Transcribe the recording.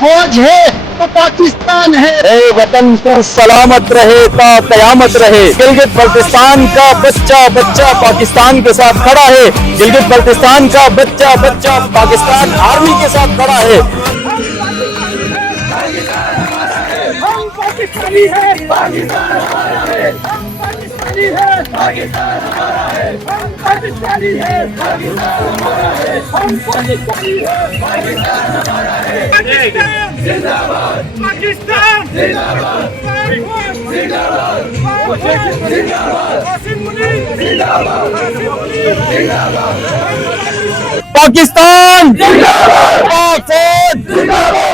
फौज है तो पाकिस्तान है। वतन पर सलामत रहे ता कयामत रहे। गिलगित बल्तिस्तान का बच्चा बच्चा पाकिस्तान के साथ खड़ा है। गिलगित बल्तिस्तान का बच्चा बच्चा पाकिस्तान आर्मी के साथ खड़ा है। हम पाकिस्तानी है, पाकिस्तान हमारा है। हम पाकिस्तानी है, पाकिस्तान हमारा है। हम पाकिस्तानी है, पाकिस्तान हमारा है। हम पाकिस्तानी है, पाकिस्तान हमारा है। पाकिस्तान जिंदाबाद, पाकिस्तान जिंदाबाद, जिंदाबाद, जिंदाबाद, जिंदाबाद, जिंदाबाद, पाकिस्तान जिंदाबाद, पाक फौज जिंदाबाद।